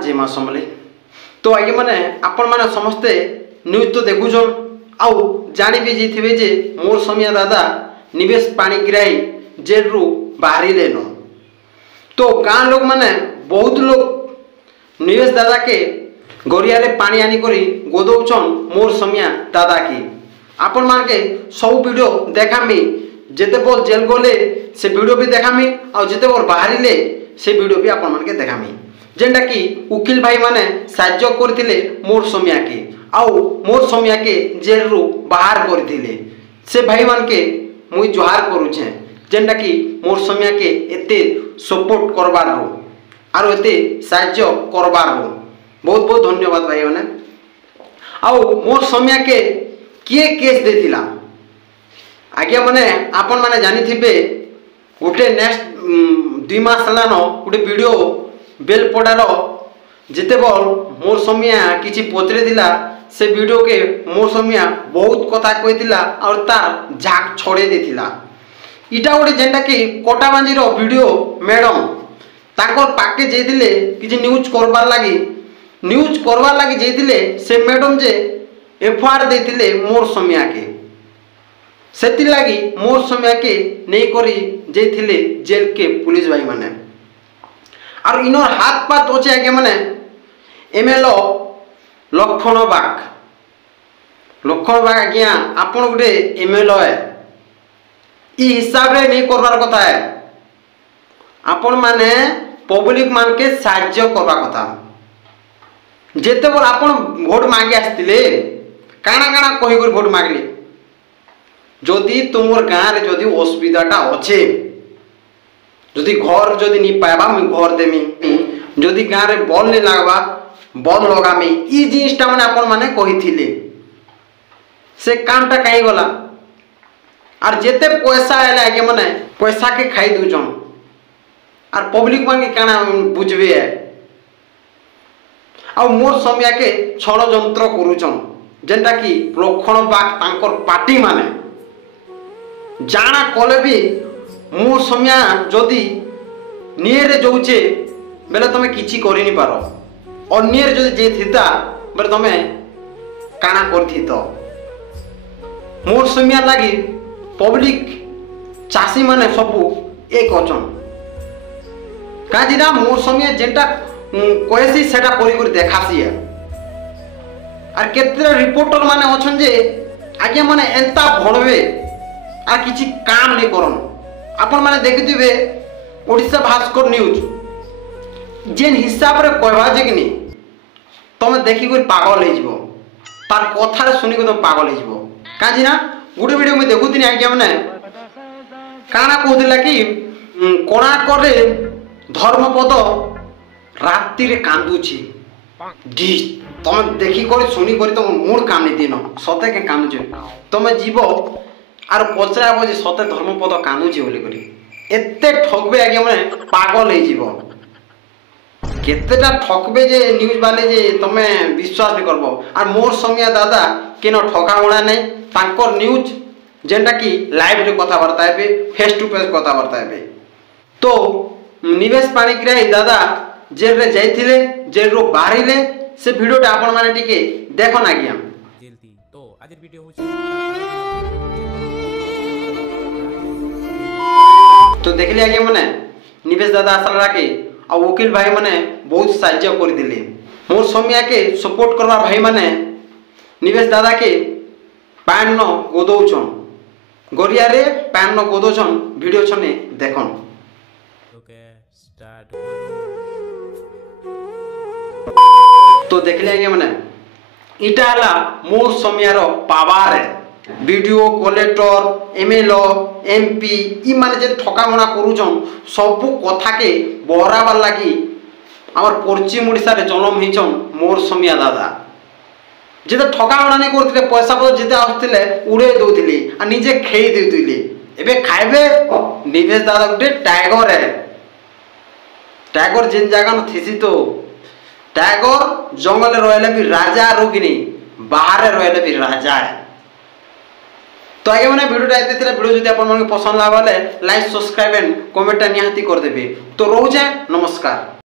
जय माँ समले। तो आगे मैंने आपण मैंने समस्ते न्यूज तो देखुछन आउ जानी भी जाइथिबे जे मोर समिया दादा निवेश पाणिग्राही जेल रु बाहरी लेनो। तो गाँ लोग मैंने बहुत लोग निवेश दादा के गरिया रे पानी आनी करी गोदौछन मोर समिया दादा की। आपण मान के सब वीडियो देखामी जेते बोल जेल गले से वीडियो भी देखामी और जेते बोल बाहरी ले से वीडियो भी आपण मान के देखामी। जेंटा कि उकिल भाई माने साहाय्य करथिले मोर समिया के आउ मोर समिया के जेल रु बाहर करथिले से भाई मान के मुई जोहार करूछे। जेंटा कि मोर समिया के एते सपोर्ट करबार रो आरो एते साहाय्य करबार रो बहुत बहुत धन्यवाद भाई माने। आउ मोर समिया के किए केस देथिला आगे माने आपण माने जानि थिबे गोटे नेक्स्ट 2 मास लानो गोटे वीडियो बेलपड़ार जिते बल मोर समिया किछि पचरे दिला से वीडियो के मोर समिया बहुत कथा कहितिला और तार झाक छोड़े देथिला। इटा गोटे जेंटा कि कोटाबांजी रो वीडियो मैडम ताकर पाके जेदिले किछि न्यूज करबार लागि जेदिले से मैडम जे एफआईआर देथिले मोर समिया के सेति लागि मोर समिया के नै करी जेथिले जेल के पुलिस भाई माने। और इनर हाथ पात अच्छे आगे माने एमएलओ लक्षण बाग आज्ञा आपण गोटे एमएलओ है इ हिसाब रे नहीं करबार कथा है। आपण माने पब्लिक मान के साहाय्य करबा कथा। जेते बोल आपण वोट मांगे आस्तिले काना काना कहि कर वोट मांगले जदि तुमर गाँव रे जदि असुविधाटा अच्छे जदि घर जदि नहीं पाइबा मुझे घर देमी जदि गाँव रे बल नहीं लगवा बल लगामी ई जिनिसटा माने आपण माने कहिथिले से कामटा कहीं गला और जेते पैसा आले आगे माने पैसा के खाई दूजन और पब्लिक मान के काना बुझबे है आ मोर समिया के षड़यंत्र करूछन जेंटा कि लक्षण बाग तांकर पार्टी माने जाना कले भी मोर समिया जदि निये जाऊे बेले तुम किसी कर नहीं पार अन्य जदि जे थिता बेले तुम काना करथि तो मोर समिया लगी पब्लिक चाषी माने सबू एक अचन कहीं मोर समिया जेनटा कहसी सेटा कर देखासी है और केते रिपोर्टर माने अछन जे आगे माने एंता भड़वे आ किछि काम नहीं करन। आपण माने देखिथिबे ओडिशा भास्कर न्यूज जेन हिसाब रे कहबा जे कि तुम देखि कोई पागल हो जिवो तार कथा रे सुनी को तुम पागल हो जिवो काजी ना गुडे वीडियो में देखुथिनी आज्ञा माने काना कहदिला कि कोणार्क रे धर्मपद राति रे कांदुछि डी तुम देखि कर सुनी कर तुम मूड काम नहीं दिन सते के कांदुछ तुम जीव आर पचराब जे सते धर्मपद कांदुछि बोली करी एते ठगबे आगे माने पागल हो जीव केतेटा ठगबे जे न्यूज वाले जे तुम विश्वास नहीं करबो। और मोर समिया दादा केनो ठगा उड़ा नहीं तांकर न्यूज जेंटा कि लाइव रे कथा वार्ता हेबे फेस टू फेस कथा वार्ता हेबे। तो निवेश पाणिग्राही दादा जेल रे जाइथिले जेल रो बाहरिले से वीडियोटा आपण माने टिके देखन आज्ञा। तो आज वीडियो तो देखले आज्ञा माने निवेश दादा आशा राखे आ वकील भाई माने बहुत साहाय्य कर दिले मोर समिया के सपोर्ट करवा भाई माने निवेश दादा के पैन न गोदौछन गरिया रे पैन न गोदौछन वीडियो छने देखन। Okay start. तो देखले आज्ञा माने इटा हला मोर समियार पावर है वीडियो कलेक्टर एमएलओ एमपी इ माने जे ठकामणा करूछन सब कथा के बहराबार लागि आमर पश्चिम ओडिशा रे जन्म हिचन मोर समिया दादा जेते ठकामणा नहीं करथिले पैसा पर जेते आउथिले उड़े दउथिले आ निजे खेई देउथिले एबे खाइबे निवेश दादा गुटे टाइगर है टाइगर जिन जगह न थिसी तो टाइगर जंगल रहले भी राजा रोगिनी बाहर रहले भी राजा है। तो आगे मैंने वीडियो वीडियो जब आप पसंद लगा लाइक सब्सक्राइब एंड कमेंट निहाती कर देबे। तो रोजे नमस्कार।